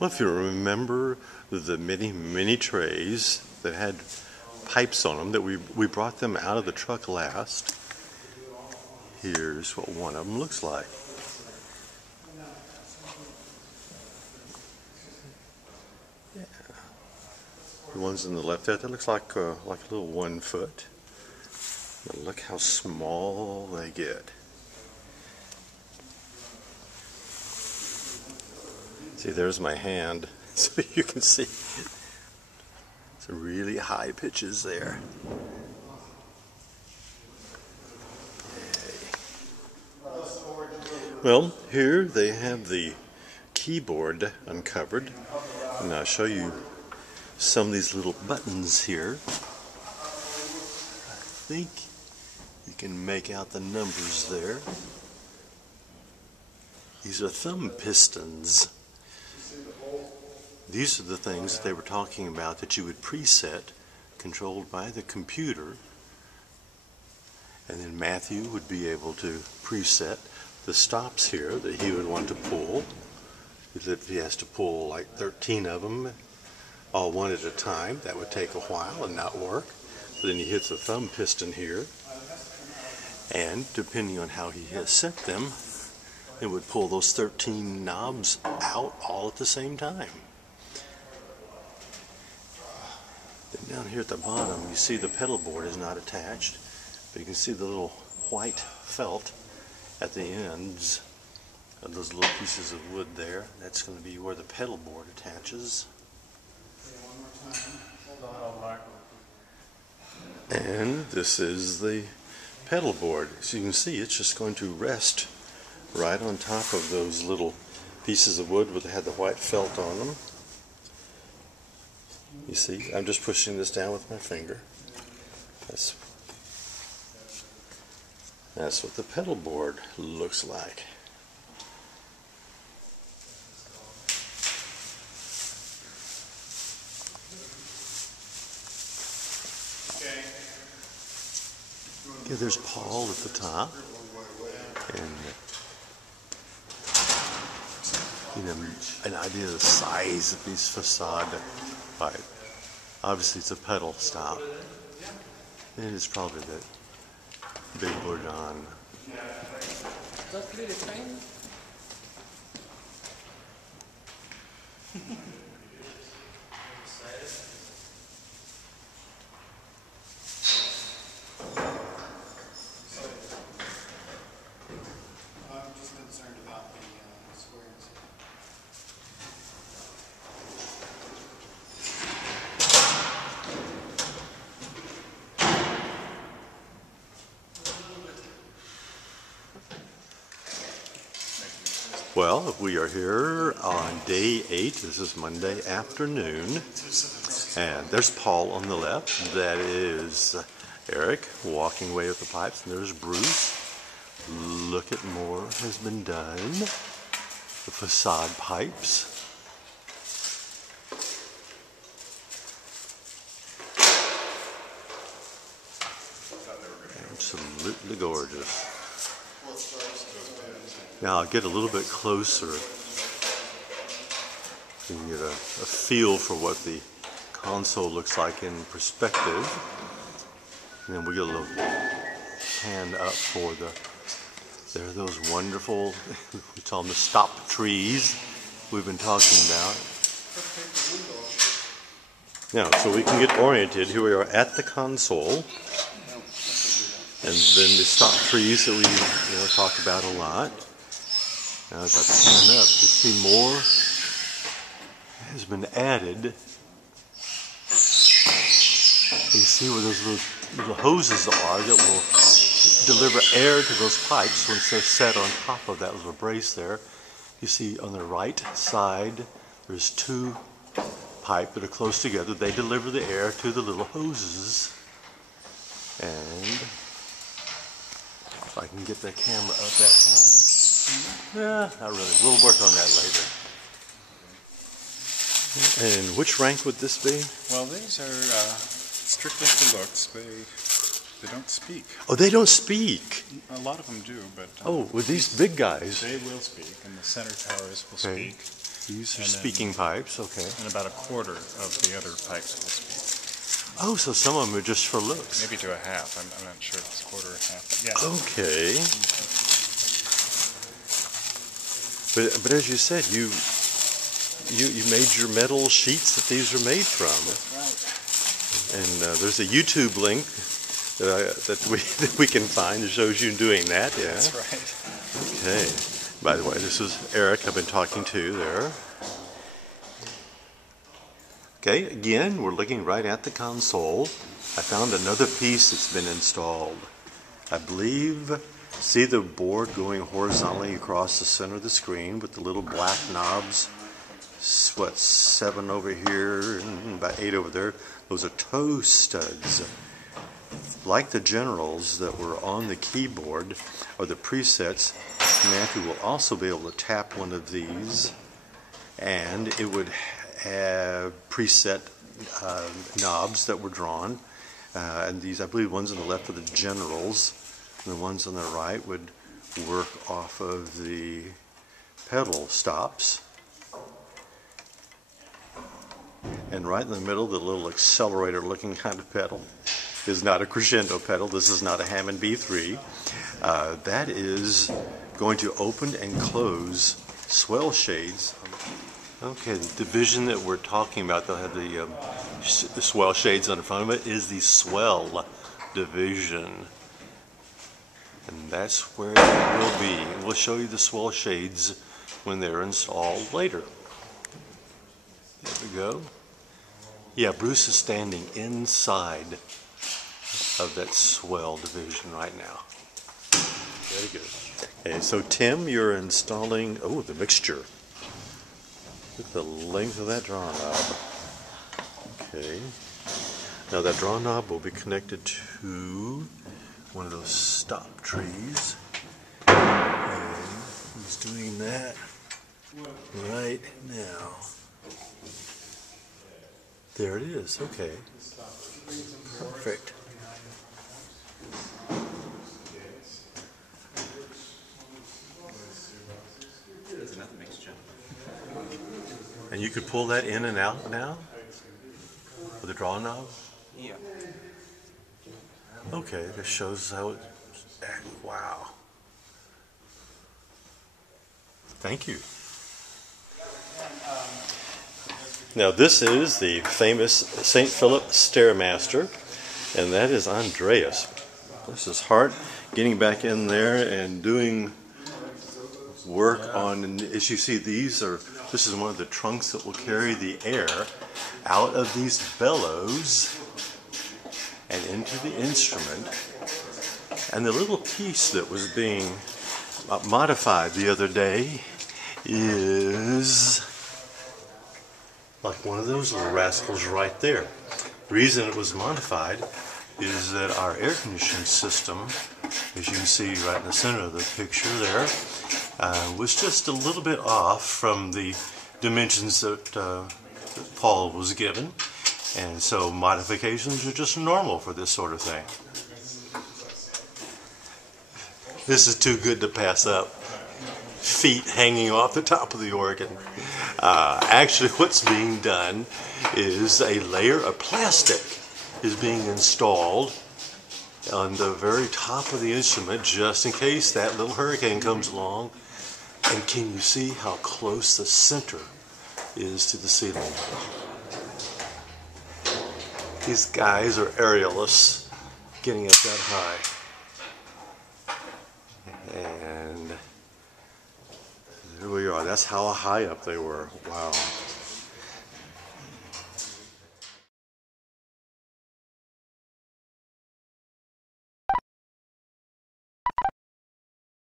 Well, if you remember the mini trays that had pipes on them, that we brought them out of the truck last. Here's what one of them looks like. Yeah. The ones on the left there, that looks like a little 1 foot. But look how small they get. See, there's my hand, so you can see some really high pitches there. Well, here they have the keyboard uncovered, and I'll show you some of these little buttons here. I think you can make out the numbers there. These are thumb pistons. These are the things that they were talking about that you would preset, controlled by the computer, and then Matthew would be able to preset the stops here that he would want to pull. If he has to pull like 13 of them, all one at a time, that would take a while and not work. But then he hits the thumb piston here, and depending on how he has set them, it would pull those 13 knobs out all at the same time. Then down here at the bottom, you see the pedal board is not attached, but you can see the little white felt at the ends of those little pieces of wood there. That's going to be where the pedal board attaches. And this is the pedal board. So you can see it's just going to rest right on top of those little pieces of wood that had the white felt on them. You see, I'm just pushing this down with my finger. That's what the pedal board looks like. Yeah, there's Paul at the top, and you know, an idea of the size of these facade pipe. Obviously, it's a pedal stop, and it's probably the big Bourdain. That's really tiny. I'm just concerned about the squares. Well, we are here on day 8. This is Monday afternoon. And there's Paul on the left. That is Eric walking away with the pipes. And there's Bruce. Look at more has been done. The facade pipes. Absolutely gorgeous. Now I'll get a little bit closer. You can get a feel for what the console looks like in perspective. And then we get a little pan up for there are those wonderful, we call them the stop trees we've been talking about. Now, so we can get oriented. Here we are at the console. And then the stop trees that we talk about a lot. Now as I pan up, you see more has been added. You see where those little hoses are that will deliver air to those pipes once they're set on top of that little brace there. You see on the right side, there's 2 pipes that are close together. They deliver the air to the little hoses. And if I can get the camera up that high. Yeah, not really. We'll work on that later. And which rank would this be? Well, these are strictly for looks. They don't speak. Oh, they don't speak. A lot of them do, but Oh, with these big guys. they will speak, and the center towers will speak. These are And then- speaking pipes, okay. And about a quarter of the other pipes will speak. Oh, so some of them are just for looks. Maybe to a half. I'm not sure if it's a quarter or half. But yeah. Okay. But as you said, you made your metal sheets that these are made from. That's right. And there's a YouTube link that we can find that shows you doing that. Yeah. That's right. Okay. By the way, this is Eric I've been talking to there. Okay, again, we're looking right at the console. I found another piece that's been installed. I believe, see the board going horizontally across the center of the screen with the little black knobs? What, 7 over here and about 8 over there? Those are toe studs. Like the generals that were on the keyboard or the presets, Matthew will also be able to tap one of these and it would have preset knobs that were drawn. And these, I believe, ones on the left are the generals, and the ones on the right would work off of the pedal stops. And right in the middle, the little accelerator-looking kind of pedal is not a crescendo pedal. This is not a Hammond B3. That is going to open and close swell shades. Okay, the division that we're talking about, they'll have the swell shades on the front of it, is the swell division. And that's where it will be. And we'll show you the swell shades when they're installed later. There we go. Yeah, Bruce is standing inside of that swell division right now. Very good. Okay, so Tim, you're installing, the mixture. Look at the length of that draw knob. Okay. Now that draw knob will be connected to one of those stop trees. And he's doing that right now. There it is. Okay. Perfect. There's another mixture. And you could pull that in and out now with the draw knob? Yeah. Okay, this shows how it... Wow. Thank you. Now this is the famous St. Philip Stairmaster, and that is Andreas. This is Hart getting back in there and doing work on, and as you see, this is one of the trunks that will carry the air out of these bellows and into the instrument. And the little piece that was being modified the other day is like one of those little rascals right there. The reason it was modified is that our air conditioning system, as you can see right in the center of the picture there, was just a little bit off from the dimensions that Paul was given, and so modifications are just normal for this sort of thing. This is too good to pass up. Feet hanging off the top of the organ. Actually, what's being done is a layer of plastic is being installed on the very top of the instrument just in case that little hurricane comes along. And can you see how close the center is to the ceiling? These guys are aerialists getting up that high. And there we are. That's how high up they were. Wow.